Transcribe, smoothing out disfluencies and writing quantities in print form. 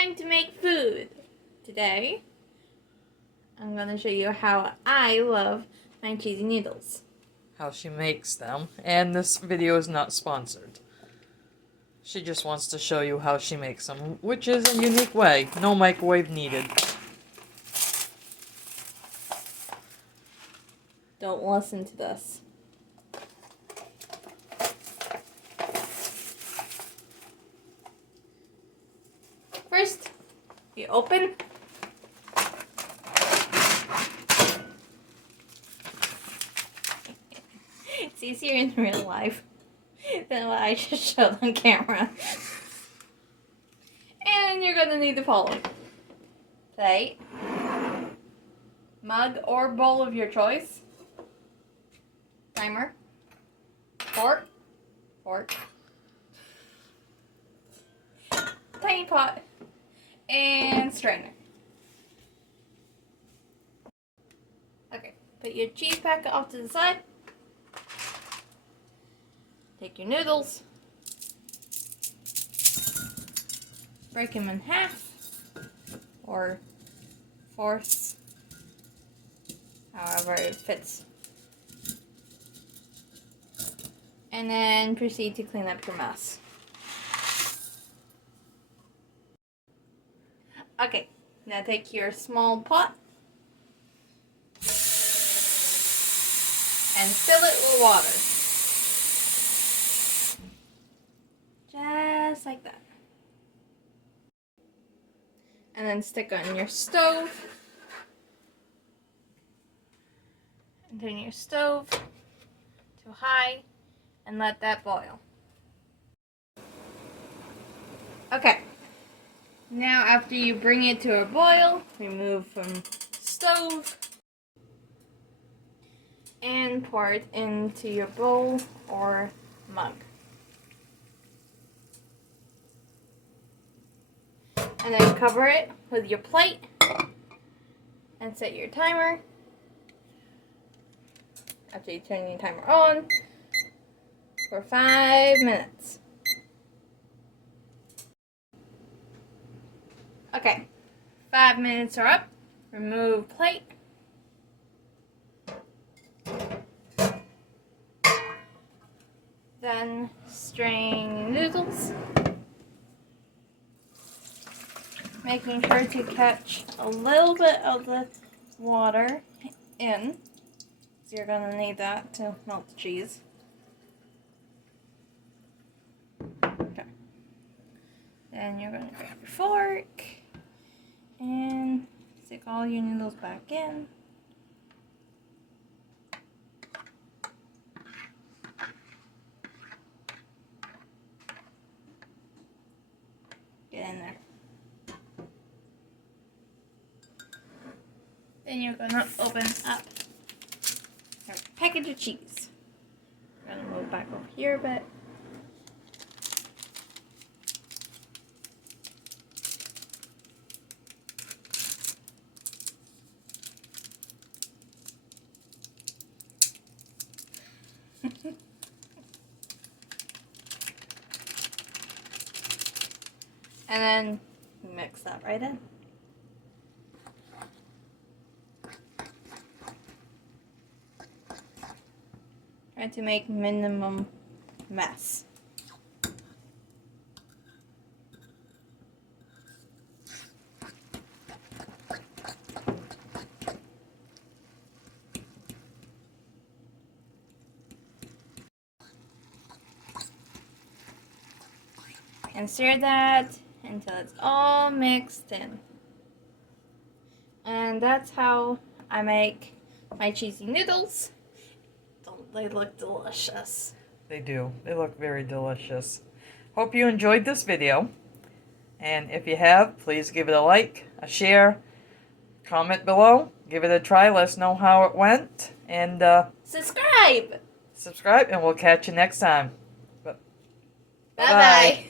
time to make food. Today, I'm going to show you how I love my cheesy noodles. How she makes them, and this video is not sponsored. She just wants to show you how she makes them, which is a unique way. No microwave needed. Don't listen to this. First, you open. It's easier in real life than what I just showed on camera. And you're gonna need the following: plate, mug or bowl of your choice, timer, fork, tiny pot, and strainer. Okay, put your cheese packet off to the side. Take your noodles, break them in half or fourths, however it fits, and then proceed to clean up your mess. Okay, now take your small pot and fill it with water. Just like that. And then stick on your stove. And turn your stove to high and let that boil. Okay. Now after you bring it to a boil, remove from stove and pour it into your bowl or mug. And then cover it with your plate and set your timer. After you turn your timer on for 5 minutes. Okay, 5 minutes are up. Remove plate. Then strain noodles. Making sure to catch a little bit of the water in. So you're going to need that to melt the cheese. Okay. Then you're going to grab your fork and stick all your noodles back in. Get in there. Then you're going to open up your package of cheese. I'm going to move back over here a bit. And then mix that right in. Try to make minimum mess. And stir that until it's all mixed in. And that's how I make my cheesy noodles. Don't they look delicious? They do. They look very delicious. Hope you enjoyed this video. And if you have, please give it a like, a share, comment below, give it a try, let us know how it went, and subscribe! Subscribe, and we'll catch you next time. Bye-bye.